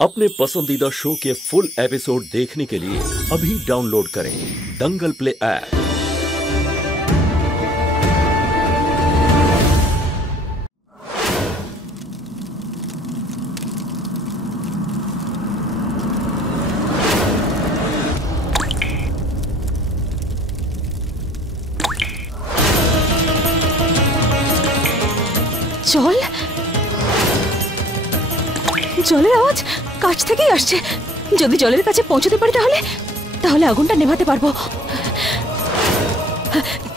अपने पसंदीदा शो के फुल एपिसोड देखने के लिए अभी डाउनलोड करें दंगल प्ले ऐप। জল জলের আওয়াজ কাছ থেকেই আসছে। যদি জলের কাছে পৌঁছতে পারি তাহলে তাহলে আগুনটা নেভাতে পারবো।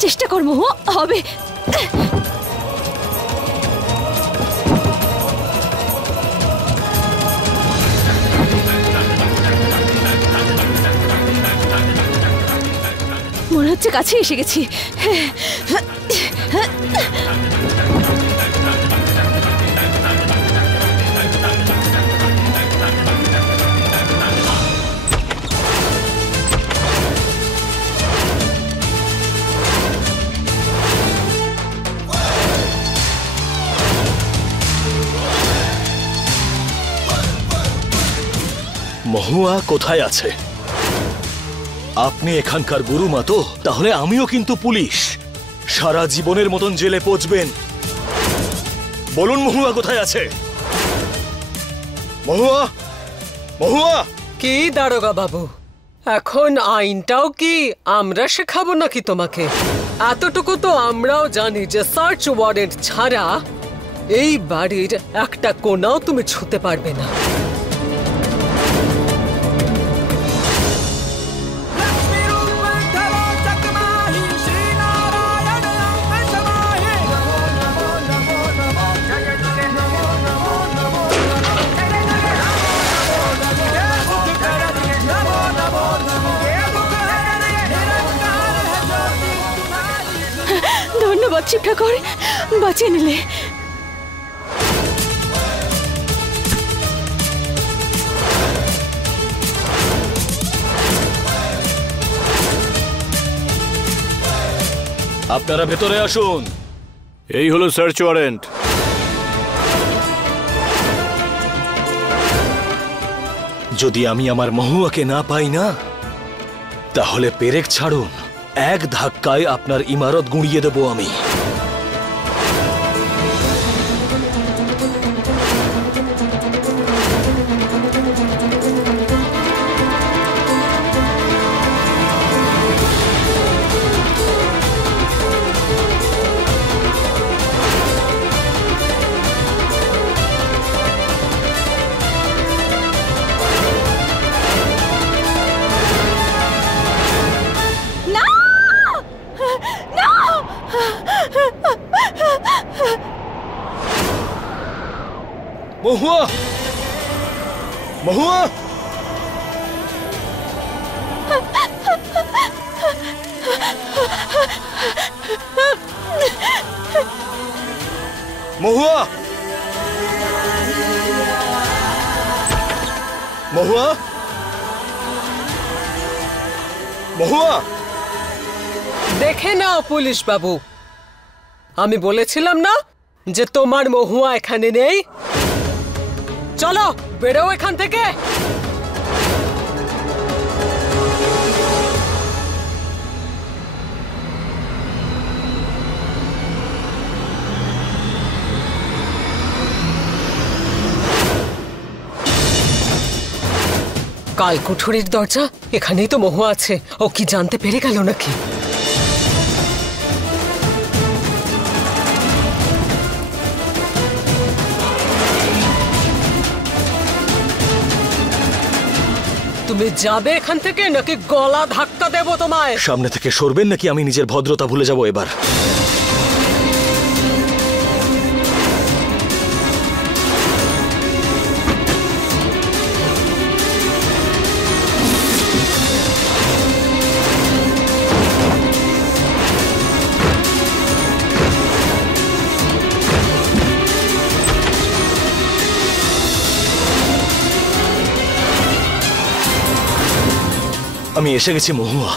চেষ্টা করবো, হবে। মনে হচ্ছে কাছে এসে গেছি। মহুয়া কোথায় আছে? আপনি এখানকার গুরুমা তো? তাহলে আমিও কিন্তু পুলিশ। সারা জীবনের মতন জেলে পচবেন। বলুন মহুয়া কোথায় আছে? মহুয়া, মহুয়া। কি দারোগা বাবু, এখন আইনটাও কি আমরা শেখাবো নাকি তোমাকে? এতটুকু তো আমরাও জানি যে সার্চ ওয়ারেন্ট ছাড়া এই বাড়ির একটা কোণাও তুমি ছুঁতে পারবে না। ধন্যবাদ শিব ঠাকুর, বাঁচিয়ে নিলে। আপনারা ভেতরে আসুন। এই হলো সার্চ ওয়ারেন্ট। যদি আমি আমার মহুয়াকে না পাই না, তাহলে পেরেক ছাড়ুন, এক ধাক্কায় আপনার ইমারত গুঁড়িয়ে দেব আমি। মহুয়া, মহুয়া, মহুয়া, মহুয়া, মহুয়া। দেখে নাও পুলিশ বাবু, আমি বলেছিলাম না যে তোমার মহুয়া এখানে নেই? চলো বেরো এখান থেকে। কালকুঠুরির দরজা, এখানেই তো মহুয়া আছে। ও কি জানতে পেরে গেল নাকি? তুমি যাবে এখান থেকে নাকি গলা ধাক্কা দেবো তোমায়? সামনে থেকে সরবেন নাকি আমি নিজের ভদ্রতা ভুলে যাব এবার? আমি এসে গেছি মহুয়া।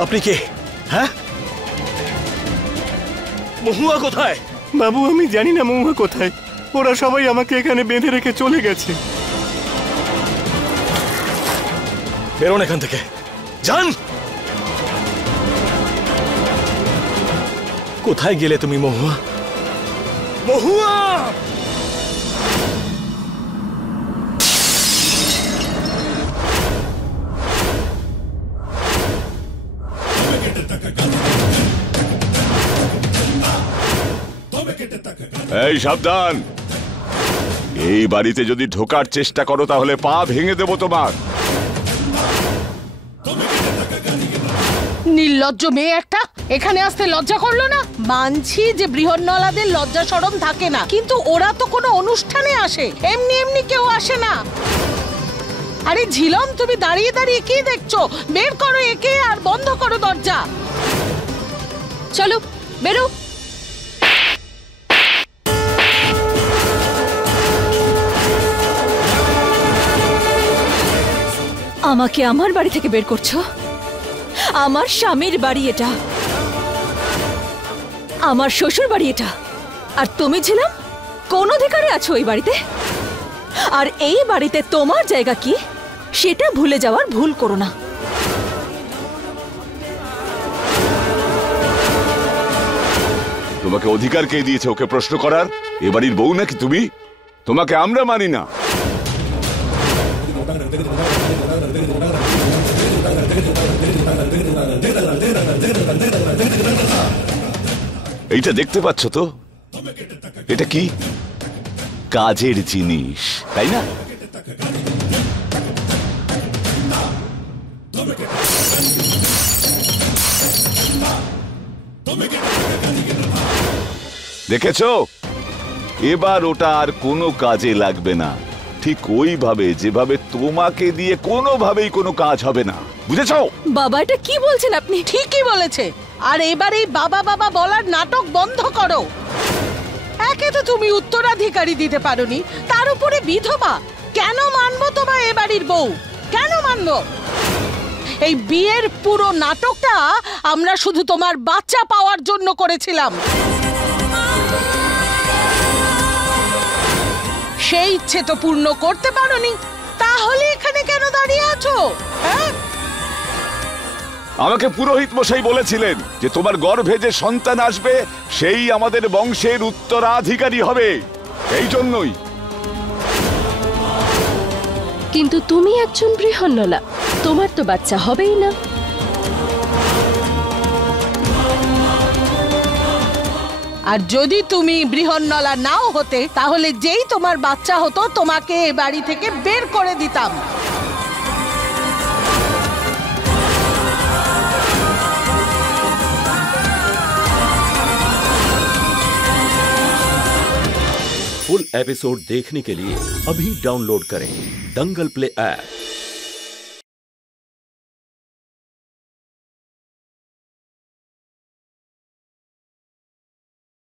আপনি কে? হ্যাঁ, মহুয়া কোথায়? বাবু আমি জানি না মহুয়া কোথায়, ওরা সবাই আমাকে এখানে বেঁধে রেখে চলে গেছে। বেরোন এখান থেকে, যান। কোথায় গেলে তুমি মহুয়া? মহুয়া! এই সাবধান, এই বাড়িতে যদি ঢোকার চেষ্টা করো তাহলে পা ভেঙে দেবো তোমার। নির্লজ্জ মেয়ে একটা, এখানে আসতে লজ্জা করলো না? মানছি যে বৃহন্নলাদের লজ্জা শরম থাকে না, কিন্তু ওরা তো কোনো অনুষ্ঠানে আসে, এমনি এমনি কেউ আসে না। আরে ঝিলম, তুমি দাঁড়িয়ে দাঁড়িয়ে কি দেখছো? বের করো একে আর বন্ধ করো দরজা। চলো বেরো। আমাকে আমার বাড়ি থেকে বের করছো? আমার স্বামীর বাড়ি এটা, আমার শ্বশুর বাড়ি এটা, আর তুমি ছিলাম কোন অধিকারে আছো এই বাড়িতে? আর এই বাড়িতে তোমার জায়গা কি সেটা ভুলে যাওয়ার ভুল করো না। তোমাকে অধিকার কে দিয়েছে ওকে প্রশ্ন করার? এ বাড়ির বউ নাকি তুমি? তোমাকে আমরা মানি না। এইটা দেখতে পাচ্ছ তো, এটা কি কাজের জিনিস, তাই না? দেখেছো, এবার ওটা আর কোনো কাজে লাগবে না, ঠিক ওইভাবে যেভাবে তোমাকে দিয়ে কোনোভাবেই কোনো কাজ হবে না, বুঝেছো? বাবা এটা কি বলছেন আপনি? ঠিকই বলেছে। আর এবার এই বাবা বাবা বলার নাটক বন্ধ করো। একে তো তুমি উত্তরাধিকারী দিতে পারোনি, তার উপরে বিধবা। কেন মানবো তোমার এ বাড়ির বউ? কেন মানবো? এই বিয়ের পুরো নাটকটা আমরা শুধু তোমার বাচ্চা পাওয়ার জন্য করেছিলাম। সেই ইচ্ছে তো পূর্ণ করতে পারোনি, তাহলে এখানে কেন দাঁড়িয়ে আছো? হ্যাঁ, আমাকে পুরোহিত মশাই বলেছিলেন যে তোমার গর্ভে যে সন্তান আসবে সেই আমাদের বংশের উত্তরাধিকারী হবে, এই জন্যই। কিন্তু তুমি একজন বৃহন্নলা, তোমার তো বাচ্চা হবেই না। আর যদি তুমি বৃহন্নলা নাও হতে, তাহলে যেই তোমার বাচ্চা হতো তোমাকে এ বাড়ি থেকে বের করে দিতাম। फुल एपिसोड देखने के लिए अभी डाउनलोड करें दंगल प्ले ऐप।